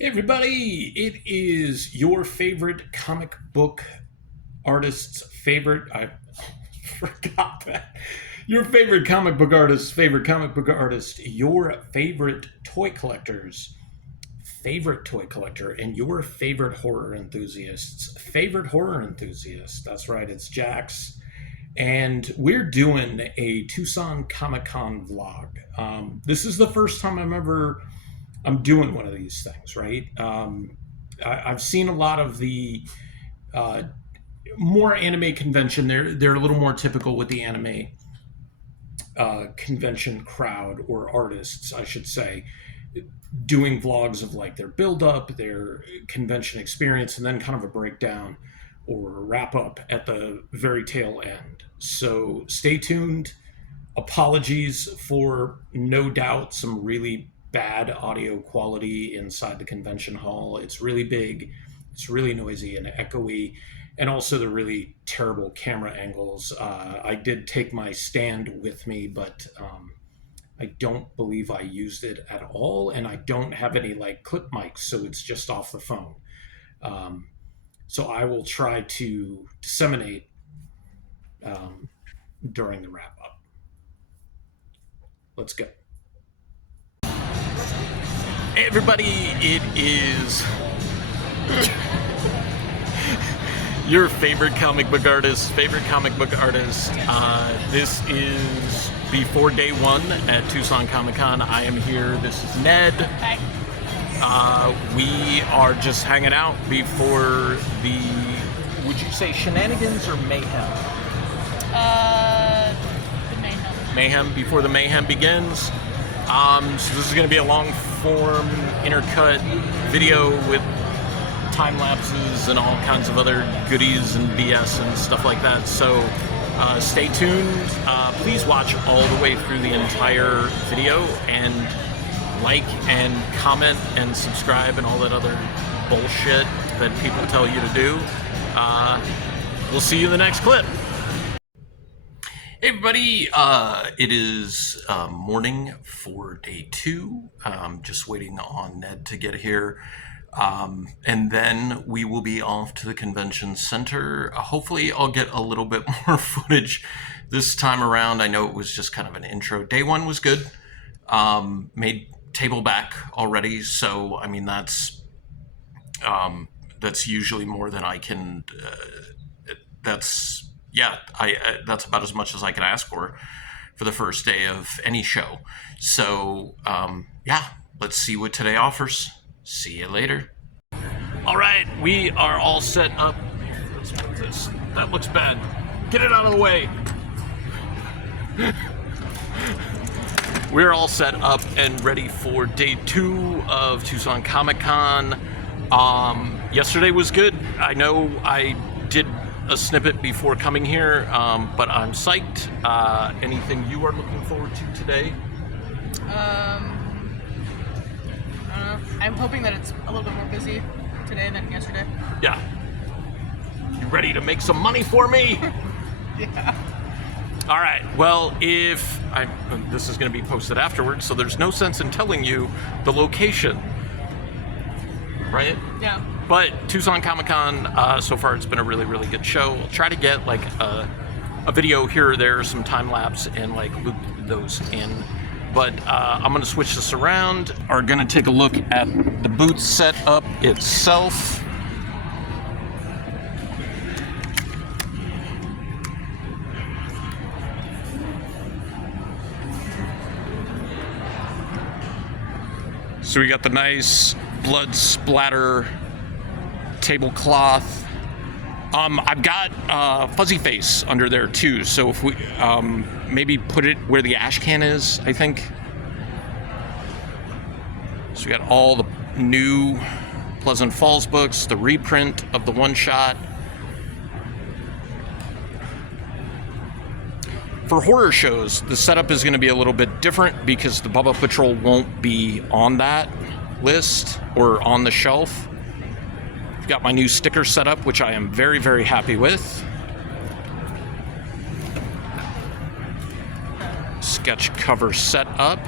Hey everybody, it is your favorite comic book artist's favorite. I forgot that. Your favorite comic book artist, your favorite toy collector's favorite toy collector, and your favorite horror enthusiast's favorite horror enthusiast. That's right, it's Jax. And we're doing a Tucson Comic Con vlog. This is the first time I'm doing one of these things, right? I've seen a lot of the uh, more anime convention. They're a little more typical with the anime convention crowd, or artists, I should say, doing vlogs of like their build up, their convention experience, and then kind of a breakdown or a wrap up at the very tail end. So stay tuned. Apologies for no doubt some really bad audio quality inside the convention hall. It's really big, it's really noisy and echoey, and also the really terrible camera angles. I did take my stand with me, but I don't believe I used it at all, and I don't have any like clip mics, so it's just off the phone. So I will try to disseminate during the wrap up. Let's go. Hey everybody, it is your favorite comic book artist. This is before day one at Tucson Comic Con. I am here. This is Ned. Hi. We are just hanging out before the, would you say shenanigans or mayhem? The mayhem. Mayhem, before the mayhem begins. So this is going to be a long form intercut video with time lapses and all kinds of other goodies and BS and stuff like that. So stay tuned. Please watch all the way through the entire video and like and comment and subscribe and all that other bullshit that people tell you to do. We'll see you in the next clip. Hey everybody, it is morning for day two. Just waiting on Ned to get here. And then we will be off to the convention center. Hopefully I'll get a little bit more footage this time around. I know it was just kind of an intro. Day one was good. Made table back already. So, I mean, that's usually more than I can, that's about as much as I can ask for the first day of any show. So, let's see what today offers. See you later. All right, we are all set up. Let's put this. That looks bad. Get it out of the way. We're all set up and ready for day two of Tucson Comic Con. Yesterday was good. I know I did a snippet before coming here, but I'm psyched. Anything you are looking forward to today? I don't know. I'm hoping that it's a little bit more busy today than yesterday. Yeah. You ready to make some money for me? Yeah. All right. Well, this is going to be posted afterwards, so there's no sense in telling you the location, right? Yeah. But Tucson Comic Con, so far it's been a really, really good show. I'll try to get like a video here or there, some time lapse, and like loop those in. But I'm going to switch this around. Are going to take a look at the booth setup itself. So we got the nice blood splatter tablecloth. I've got Fuzzy Face under there too, so if we maybe put it where the ash can is, I think. So we got all the new Pleasant Falls books, the reprint of the one-shot. For horror shows, the setup is going to be a little bit different because the Bubba Patrol won't be on that list or on the shelf. I've got my new sticker setup, which I am very, very happy with. Sketch cover setup.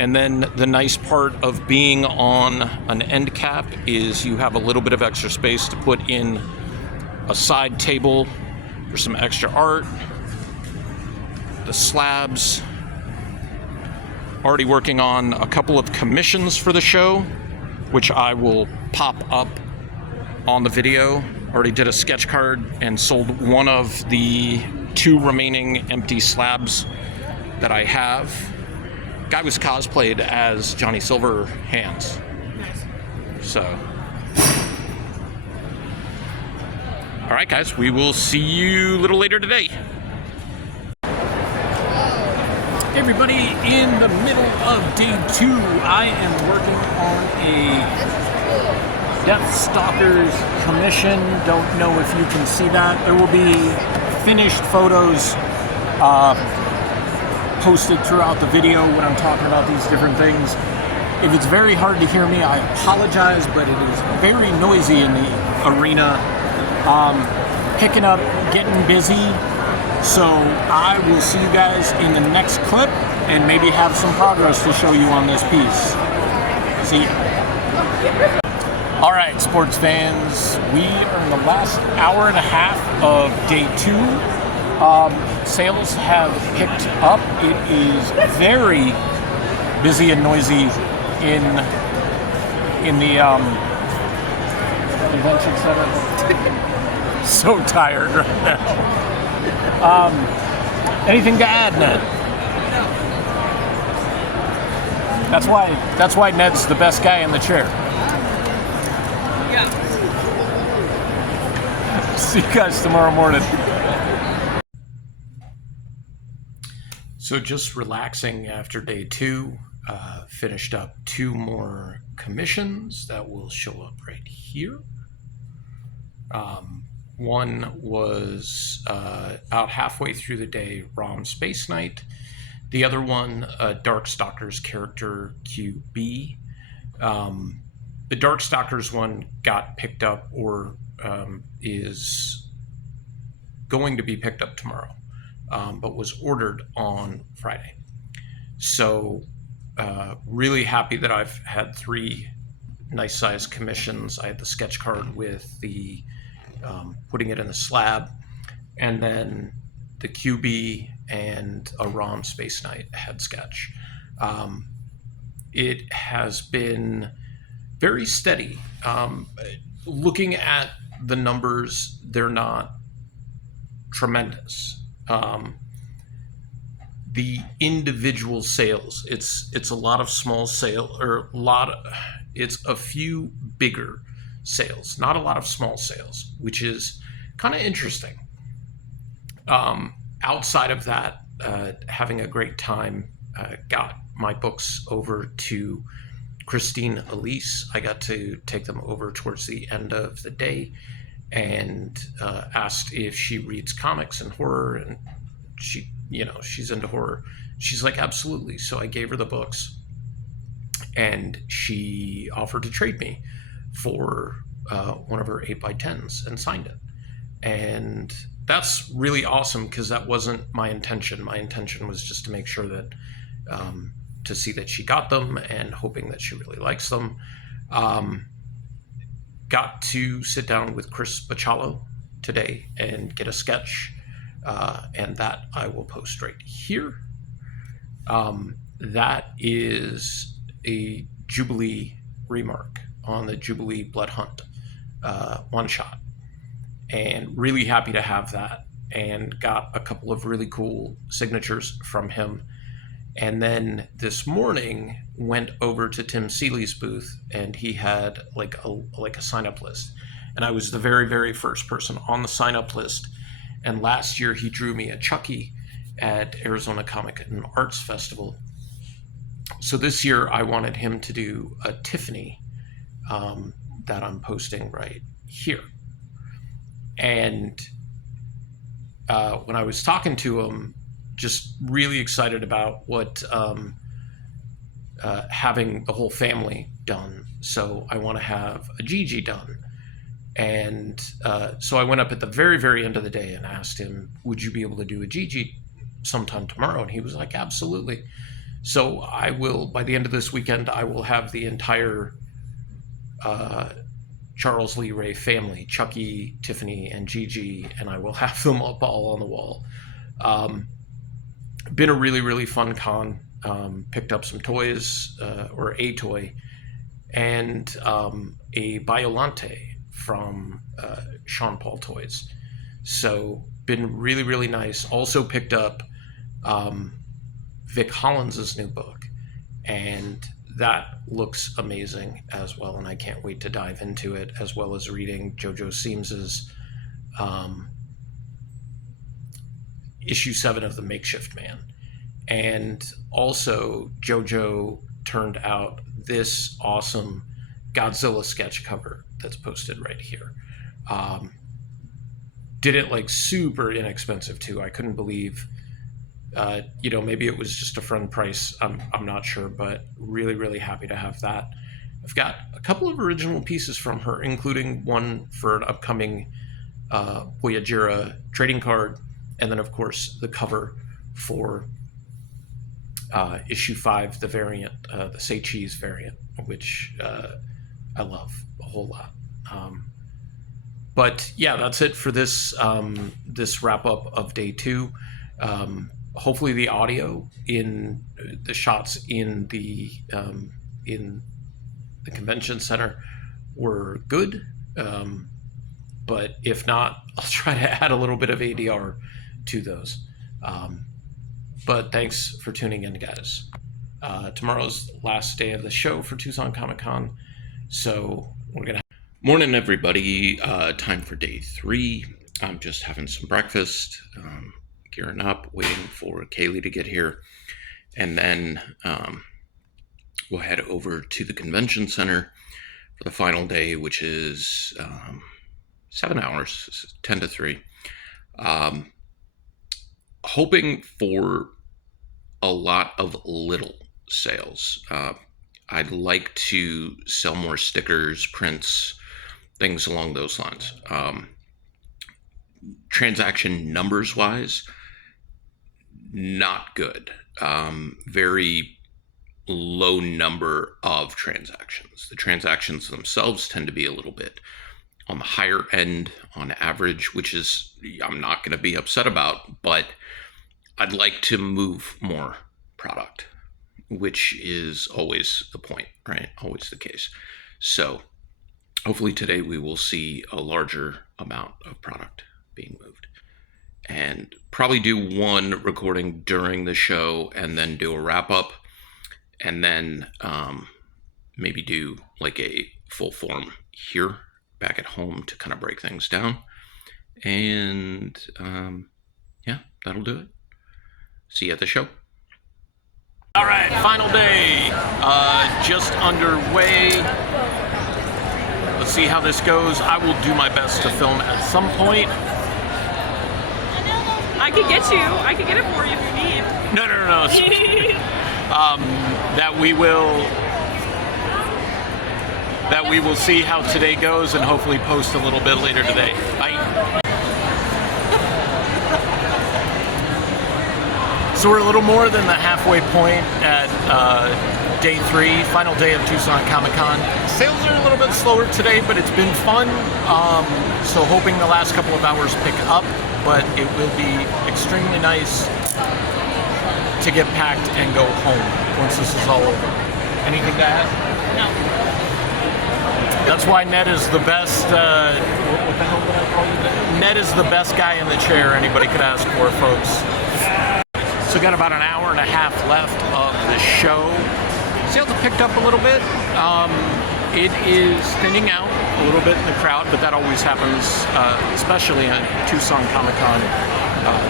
And then the nice part of being on an end cap is you have a little bit of extra space to put in a side table for some extra art. The slabs. Already working on a couple of commissions for the show, which I will pop up on the video. Already did a sketch card and sold one of the 2 remaining empty slabs that I have. Guy was cosplayed as Johnny Silverhands. Nice. So, all right, guys, we will see you a little later today. Hey everybody, in the middle of day 2, I am working on a Death Stalker's commission. Don't know if you can see that. There will be finished photos posted throughout the video when I'm talking about these different things. If it's very hard to hear me, I apologize, but it is very noisy in the arena. Picking up, getting busy. So I will see you guys in the next clip and maybe have some progress to show you on this piece. See ya. All right, sports fans, we are in the last hour and a half of day 2. Sales have picked up. It is very busy and noisy in the convention center. So tired right now. Anything to add, Ned? That's why Ned's the best guy in the chair. Yeah. See you guys tomorrow morning. So just relaxing after day 2. Finished up 2 more commissions that will show up right here. One was out halfway through the day, ROM Space Knight. The other one, Darkstalker's character QB. The Darkstalkers one got picked up or is going to be picked up tomorrow, but was ordered on Friday. So really happy that I've had 3 nice size commissions. I had the sketch card with the putting it in the slab, and then the QB and a ROM Space Knight head sketch. It has been very steady. Looking at the numbers, they're not tremendous. The individual sales, it's a lot of small sale, or it's a few bigger sales, not a lot of small sales, which is kind of interesting. Outside of that, having a great time. Got my books over to Christine Elise. I got to take them over towards the end of the day and asked if she reads comics and horror, and she's into horror. She's like, absolutely. So I gave her the books, and she offered to trade me for one of her 8x10s and signed it. And that's really awesome, because that wasn't my intention. My intention was just to make sure that to see that she got them and hoping that she really likes them. Got to sit down with Chris Baccialo today and get a sketch, and that I will post right here. That is a Jubilee remark on the Jubilee Blood Hunt one shot, and really happy to have that, and got a couple of really cool signatures from him. And then this morning went over to Tim Seeley's booth, and he had like a sign-up list, and I was the very, very first person on the sign-up list. And last year he drew me a Chucky at Arizona Comic and Arts Festival. So this year I wanted him to do a Tiffany that I'm posting right here. And when I was talking to him, just really excited about what having the whole family done. So I want to have a Gigi done. And so I went up at the very, very end of the day and asked him, would you be able to do a Gigi sometime tomorrow? And he was like, absolutely. So I will, by the end of this weekend, I will have the entire Charles Lee Ray family, Chucky, Tiffany, and Gigi, and I will have them up all on the wall. Been a really, really fun con. Picked up some toys, or a toy, and a Biolante from Sean Paul Toys. So been really, really nice. Also picked up Vic Hollins's new book, and that looks amazing as well, and I can't wait to dive into it, as well as reading JoJo Siems's issue 7 of The Makeshift Man. And also JoJo turned out this awesome Godzilla sketch cover that's posted right here. Did it like super inexpensive too. I couldn't believe, maybe it was just a friend price. I'm not sure, but really, really happy to have that. I've got a couple of original pieces from her, including one for an upcoming Voyagera trading card, and then of course the cover for issue 5, the variant, the Say Cheese variant, which I love a whole lot. But yeah, that's it for this this wrap up of day 2. Hopefully the audio in the shots in the convention center were good. But if not, I'll try to add a little bit of ADR to those. But thanks for tuning in, guys. Tomorrow's last day of the show for Tucson Comic Con, so we're gonna. Morning, everybody. Time for day 3. I'm just having some breakfast, gearing up, waiting for Kaylee to get here, and then we'll head over to the convention center for the final day, which is 7 hours, 10 to 3. Hoping for a lot of little sales. I'd like to sell more stickers, prints, things along those lines. Transaction numbers wise, not good. Very low number of transactions. The transactions themselves tend to be a little bit on the higher end on average, which is I'm not going to be upset about, but I'd like to move more product, which is always the point, right? Always the case. So hopefully today we will see a larger amount of product being moved, and probably do one recording during the show and then do a wrap up, and then maybe do like a full form here back at home to kind of break things down. And yeah, that'll do it. See you at the show. All right, final day, just underway. Let's see how this goes. I will do my best to film at some point. I could get it for you if you need. No. That we will see how today goes, and hopefully post a little bit later today. Bye. So we're a little more than the halfway point at day 3, final day of Tucson Comic Con. Sales are a little bit slower today, but it's been fun. So hoping the last couple of hours pick up, but it will be extremely nice to get packed and go home once this is all over. Anything to add? No. That's why Ned is the best, what the hell did I call you? Ned is the best guy in the chair anybody could ask for, folks. So got about an hour and a half left of the show. Sales have picked up a little bit. It is thinning out a little bit in the crowd, but that always happens, especially on Tucson Comic Con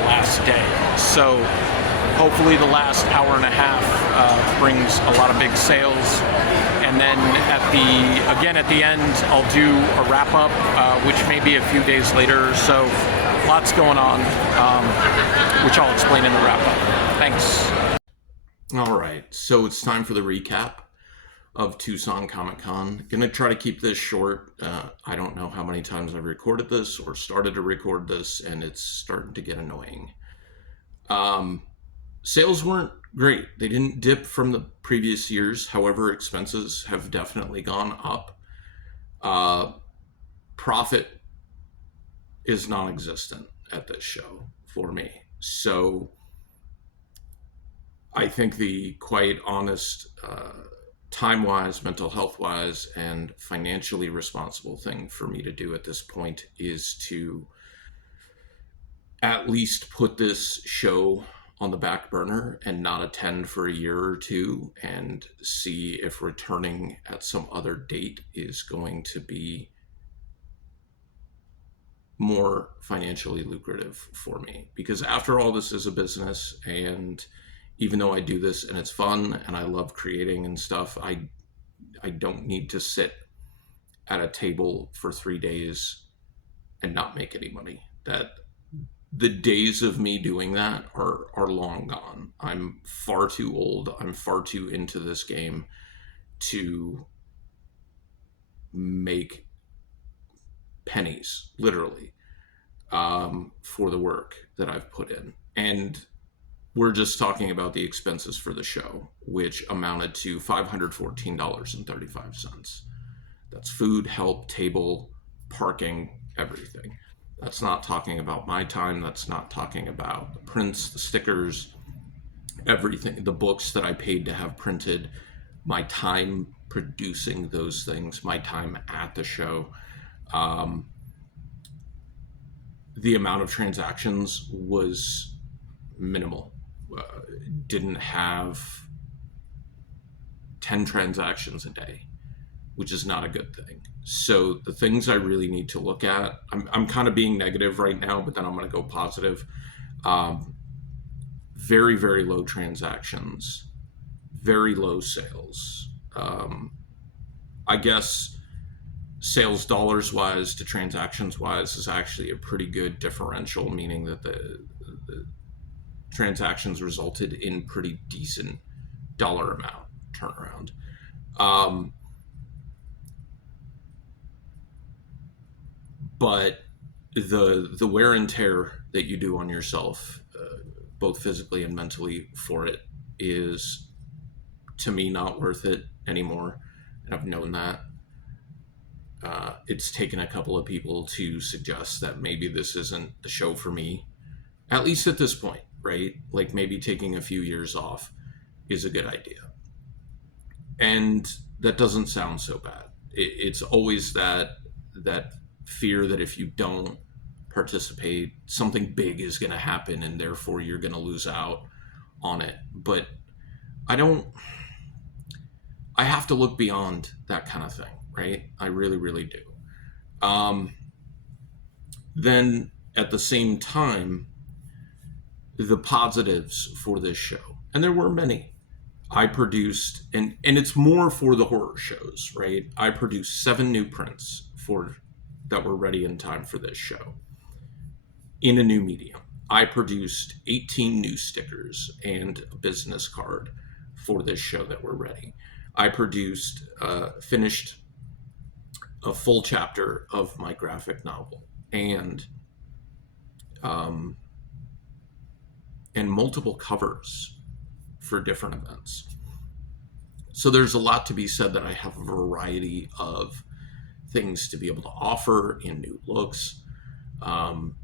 last day. So hopefully the last hour and a half brings a lot of big sales. And then at the end, I'll do a wrap up, which may be a few days later. So lots going on, which I'll explain in the wrap up. Thanks. All right, so it's time for the recap of Tucson Comic Con. Gonna try to keep this short. I don't know how many times I've recorded this or started to record this, and it's starting to get annoying. Sales weren't great. They didn't dip from the previous years. However, expenses have definitely gone up. Uh, Profit is non-existent at this show for me. So I think the quite honest, time-wise, mental health-wise, and financially responsible thing for me to do at this point is to at least put this show on the back burner and not attend for a year or two and see if returning at some other date is going to be more financially lucrative for me. Because after all, this is a business, and even though I do this and it's fun and I love creating and stuff, I don't need to sit at a table for 3 days and not make any money. That the days of me doing that are long gone. I'm far too old. I'm far too into this game to make pennies, literally, for the work that I've put in. And we're just talking about the expenses for the show, which amounted to $514.35. That's food, help, table, parking, everything. That's not talking about my time. That's not talking about the prints, the stickers, everything, the books that I paid to have printed, my time producing those things, my time at the show. Um, the amount of transactions was minimal. Uh, didn't have 10 transactions a day, which is not a good thing. So the things I really need to look at, I'm kind of being negative right now, but then I'm going to go positive. Um, Very, very low transactions, very low sales. I guess sales dollars wise to transactions wise is actually a pretty good differential, meaning that the transactions resulted in pretty decent dollar amount turnaround. Um, but the wear and tear that you do on yourself, both physically and mentally, for it is to me not worth it anymore, and I've known that. It's taken a couple of people to suggest that maybe this isn't the show for me, at least at this point, right? Like maybe taking a few years off is a good idea. And that doesn't sound so bad. It's always that fear that if you don't participate, something big is going to happen and therefore you're going to lose out on it. But I don't, I have to look beyond that kind of thing, right? I really, really do. Um, then at the same time, the positives for this show, and there were many. I produced, and it's more for the horror shows, right? I produced 7 new prints for that were ready in time for this show in a new medium. I produced 18 new stickers and a business card for this show that were ready. I produced, finished a full chapter of my graphic novel, um, and multiple covers for different events. So there's a lot to be said that I have a variety of things to be able to offer in new looks.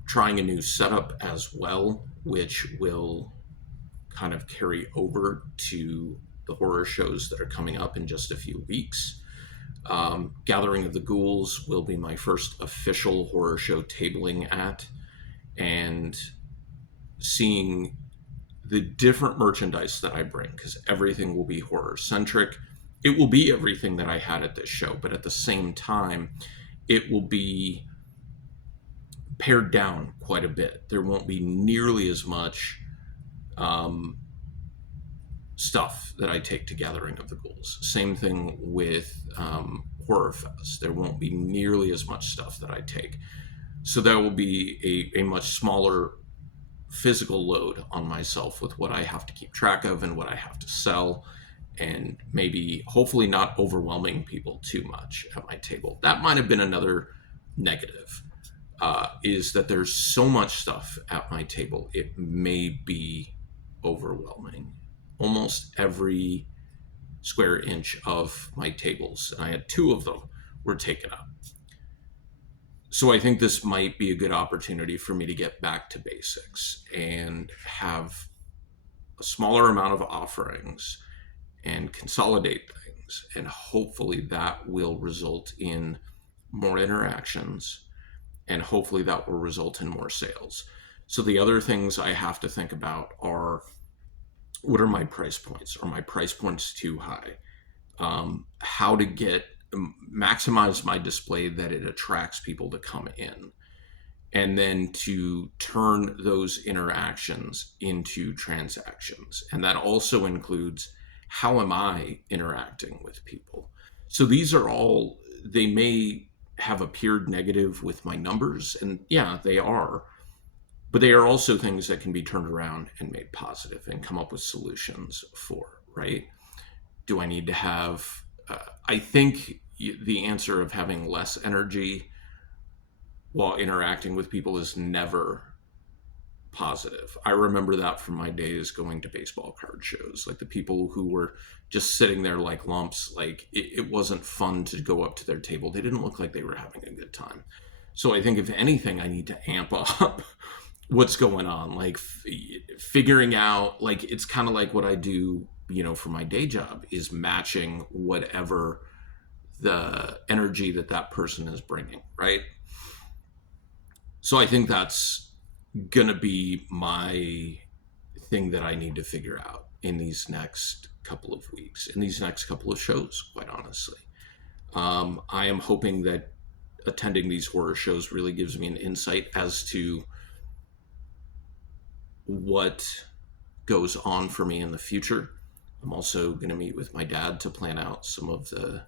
Trying a new setup as well, which will kind of carry over to the horror shows that are coming up in just a few weeks. Gathering of the Ghouls will be my first official horror show tabling at, and seeing the different merchandise that I bring, because everything will be horror centric. It will be everything that I had at this show, but at the same time, it will be pared down quite a bit. There won't be nearly as much um, stuff that I take to Gathering of the Ghouls. Same thing with Horror Fest. There won't be nearly as much stuff that I take. So that will be a much smaller physical load on myself with what I have to keep track of and what I have to sell, and maybe hopefully not overwhelming people too much at my table. That might have been another negative, is that there's so much stuff at my table, it may be overwhelming. almost every square inch of my tables, and I had two of them were taken up. So I think this might be a good opportunity for me to get back to basics and have a smaller amount of offerings and consolidate things. And hopefully that will result in more interactions, and hopefully that will result in more sales. So the other things I have to think about are, what are my price points? Are my price points too high? How to maximize my display that it attracts people to come in, and then to turn those interactions into transactions. And that also includes, how am I interacting with people? So these are all, they may have appeared negative with my numbers, and yeah, they are, but they are also things that can be turned around and made positive and come up with solutions for, right? Do I need to have, I think the answer of having less energy while interacting with people is never positive. I remember that from my days going to baseball card shows. Like the people who were just sitting there like lumps, like it wasn't fun to go up to their table. They didn't look like they were having a good time. So I think if anything, I need to amp up what's going on, like figuring out, like it's kind of like what I do, for my day job, is matching whatever the energy that that person is bringing, right? So I think that's gonna be my thing that I need to figure out in these next couple of weeks, in these next couple of shows, quite honestly. I am hoping that attending these horror shows really gives me an insight as to what goes on for me in the future. I'm also going to meet with my dad to plan out some of the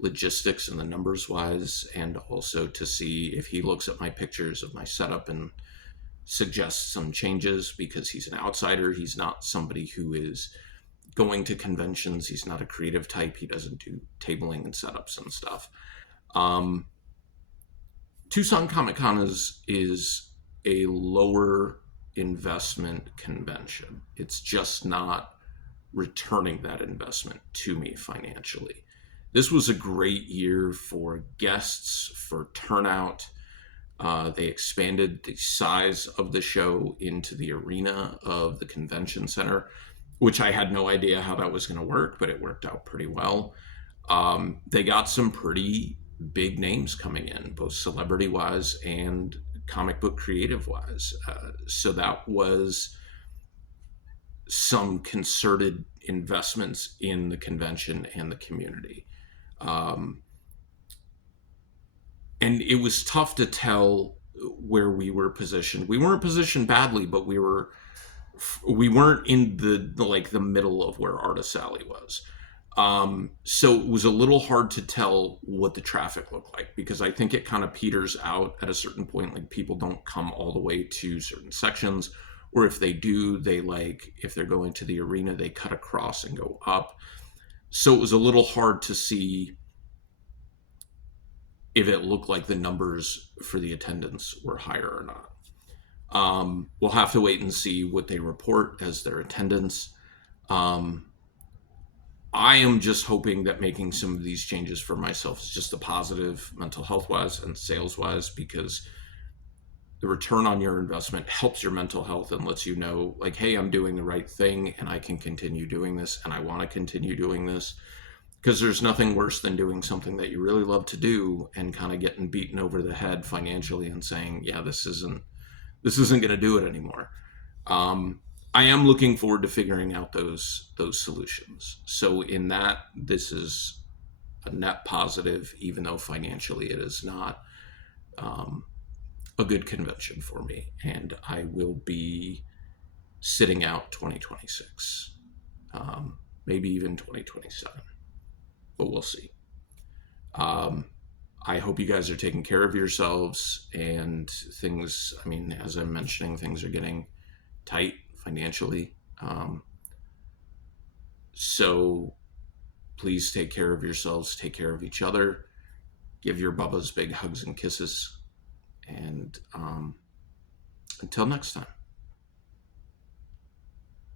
logistics and the numbers wise, and also to see if he looks at my pictures of my setup and suggests some changes, because he's an outsider. He's not somebody who is going to conventions. He's not a creative type. He doesn't do tabling and setups and stuff. Um, Tucson Comic Con is a lower investment convention. It's just not returning that investment to me financially. This was a great year for guests, for turnout. They expanded the size of the show into the arena of the convention center, which I had no idea how that was going to work, but it worked out pretty well. They got some pretty big names coming in, both celebrity wise and comic book creative wise. So that was some concerted investments in the convention and the community. Um, and it was tough to tell where we were positioned. We weren't positioned badly, but we weren't in the like the middle of where Artist Alley was. So it was a little hard to tell what the traffic looked like, because I think it kind of peters out at a certain point. Like people don't come all the way to certain sections, or if they do, they like, if they're going to the arena, they cut across and go up. So it was a little hard to see if it looked like the numbers for the attendance were higher or not. We'll have to wait and see what they report as their attendance. Um, I am just hoping that making some of these changes for myself is just a positive, mental health wise and sales wise, because the return on your investment helps your mental health and lets you know, like, hey, I'm doing the right thing and I can continue doing this, and I want to continue doing this. Because there's nothing worse than doing something that you really love to do and kind of getting beaten over the head financially and saying, yeah, this isn't going to do it anymore. I am looking forward to figuring out those solutions. So in that, this is a net positive, even though financially it is not a good convention for me, and I will be sitting out 2026, maybe even 2027, but we'll see. I hope you guys are taking care of yourselves, and things, I mean, as I'm mentioning, things are getting tight financially. So please take care of yourselves, take care of each other, give your bubbas big hugs and kisses, and until next time.